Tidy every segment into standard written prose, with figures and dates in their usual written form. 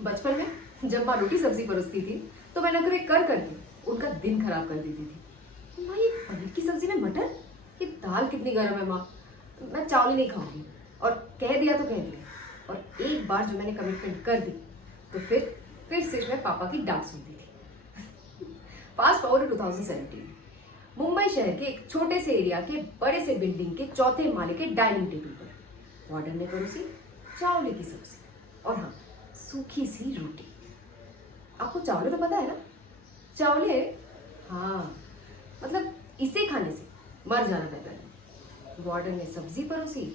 बचपन में जब माँ रोटी सब्जी परोसती थी तो मैं नखरे कर करके उनका दिन खराब कर देती थी। माँ, ये पनीर की सब्जी में मटर, ये दाल कितनी गर्म है माँ, मैं चावल ही नहीं खाऊंगी। और कह दिया तो कह दिया। और एक बार जो मैंने कमिटमेंट कर दी तो फिर सिर्फ मैं पापा की डांट सुनती थी। फास्ट फॉरवर्ड 2017, मुंबई शहर के एक छोटे से एरिया के बड़े से बिल्डिंग के चौथे माले के डाइनिंग टेबल पर वार्डन ने परोसी चावले की सब्जी और हाँ, सूखी सी रोटी। आपको चावले तो पता है ना? चावले, हाँ, मतलब इसे खाने से मर जाना बेहतर है। वार्डन ने सब्जी परोसी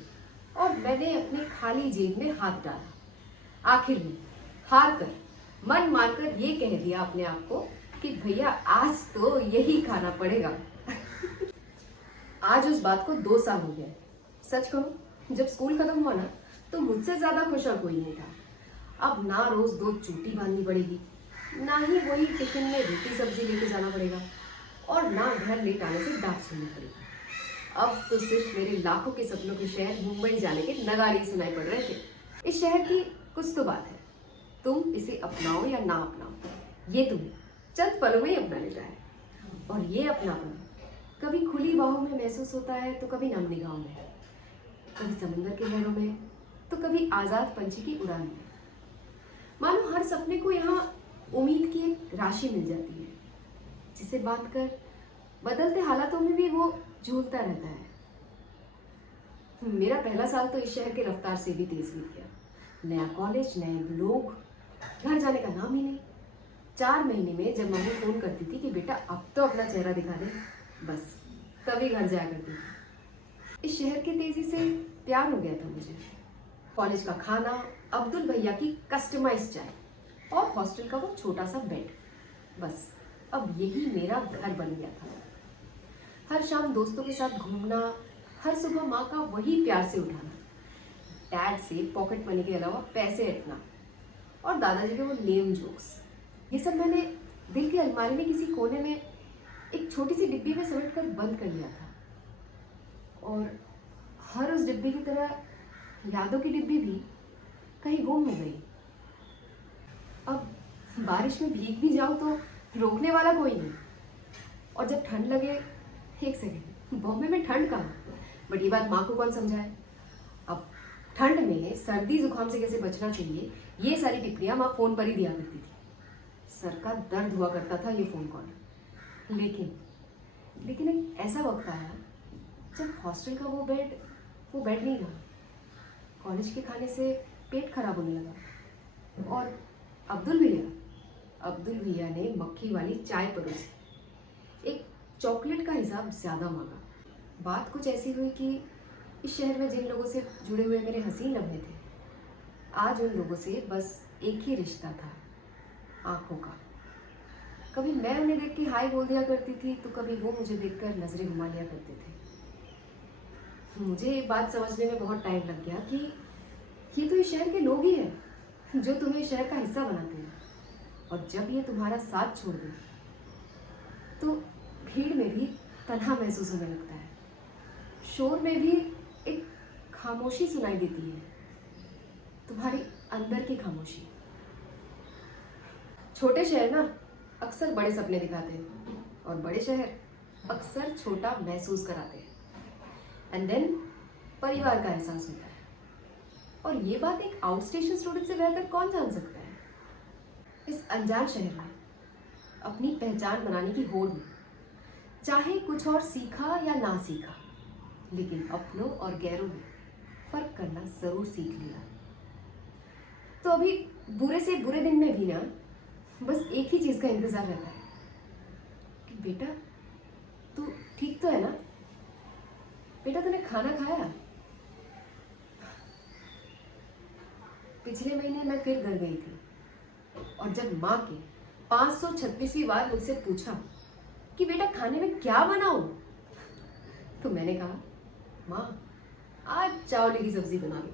और मैंने अपनी खाली जेब में हाथ डाला। आखिर में हार कर, मन मारकर ये कह दिया अपने आप को कि भैया आज तो यही खाना पड़ेगा। आज उस बात को 2 साल हो गए। सच कहूं, जब स्कूल खत्म हुआ ना तो मुझसे ज्यादा खुश और कोई नहीं था। अब ना रोज 2 चूटी बांधनी पड़ेगी, ना ही वही टिफिन में रोटी सब्जी लेके जाना पड़ेगा और ना घर लेट आने से डांट सुननी पड़ेगी। अब तो सिर्फ मेरे लाखों के सपनों के शहर मुंबई जाने के नगाड़े सुनाई पड़ रहे थे। इस शहर की कुछ तो बात है, तुम इसे अपनाओ या ना अपनाओ, ये तुम्हें चंद पलों में ही अपना लेता है। और ये अपनापन कभी खुली बाहों में महसूस होता है तो कभी नम निगाहों में, कभी समुद्र के लहरों में तो कभी आजाद पंछी की उड़ान में। मानो हर सपने को यहाँ उम्मीद की एक राशि मिल जाती है, जिसे बांध कर बदलते हालातों में भी वो झूलता रहता है। मेरा पहला साल तो इस शहर के रफ्तार से भी तेज बीत गया। नया कॉलेज, नए लोग, घर जाने का नाम ही नहीं। 4 महीने में जब मम्मी फोन करती थी कि बेटा अब तो अपना चेहरा दिखा दे, बस तभी घर जाया करती थी। इस शहर की तेजी से प्यार हो गया था मुझे। कॉलेज का खाना, अब्दुल भैया की कस्टमाइज्ड चाय और हॉस्टल का वो छोटा सा बेड, बस अब यही मेरा घर बन गया था। हर शाम दोस्तों के साथ घूमना, हर सुबह माँ का वही प्यार से उठाना, डैड से पॉकेट मनी के अलावा पैसे हटना और दादाजी के वो लेम जोक्स, ये सब मैंने दिल की अलमारी में किसी कोने में एक छोटी सी डिब्बी में समेट कर बंद कर लिया था। और हर उस डिब्बी की तरह यादों की डिब्बी भी कहीं गुम हो गई। अब बारिश में भीग भी जाऊं तो रोकने वाला कोई नहीं। और जब ठंड लगे, एक सेकेंड, बॉम्बे में ठंड कहाँ, बट ये बात माँ को कौन समझाए। अब ठंड में सर्दी जुकाम से कैसे बचना चाहिए, ये सारी टिप्पणियां माँ फोन पर ही दिया करती थी। सर का दर्द हुआ करता था ये फोन कॉल। लेकिन एक ऐसा वक्त आया जब हॉस्टल का वो बेड नहीं रहा। कॉलेज के खाने से पेट खराब होने लगा और अब्दुल भैया ने मक्खी वाली चाय परोसी। एक चॉकलेट का हिसाब ज्यादा मांगा। बात कुछ ऐसी हुई कि इस शहर में जिन लोगों से जुड़े हुए मेरे हसीन लम्हे थे, आज उन लोगों से बस एक ही रिश्ता था, आंखों का। कभी मैं उन्हें देख के हाय बोल दिया करती थी तो कभी वो मुझे देखकर नजरें घुमा लिया करते थे। मुझे एक बात समझने में बहुत टाइम लग गया कि ये तो इस शहर के लोग ही हैं जो तुम्हें इस शहर का हिस्सा बनाते हैं। और जब ये तुम्हारा साथ छोड़ दे तो भीड़ में भी तन्हा महसूस होने लगता है। शोर में भी एक खामोशी सुनाई देती है, तुम्हारी अंदर की खामोशी। छोटे शहर ना अक्सर बड़े सपने दिखाते हैं और बड़े शहर अक्सर छोटा महसूस कराते हैं। एंड देन परिवार का एहसास होता है। और ये बात एक आउट स्टेशन स्टूडेंट से बेहतर कौन जान सकता है। इस अनजान शहर में अपनी पहचान बनाने की होड़ में चाहे कुछ और सीखा या ना सीखा, लेकिन अपनों और गैरों में फर्क करना जरूर सीख लिया। तो अभी बुरे से बुरे दिन में भी ना बस एक ही चीज का इंतजार रहता है कि बेटा तू ठीक तो है ना, बेटा तूने खाना खाया। पिछले महीने मैं फिर घर गई थी और जब माँ के 536वीं बार मुझसे पूछा कि बेटा खाने में क्या बनाऊं, तो मैंने कहा माँ आज चावल की सब्जी बना लो।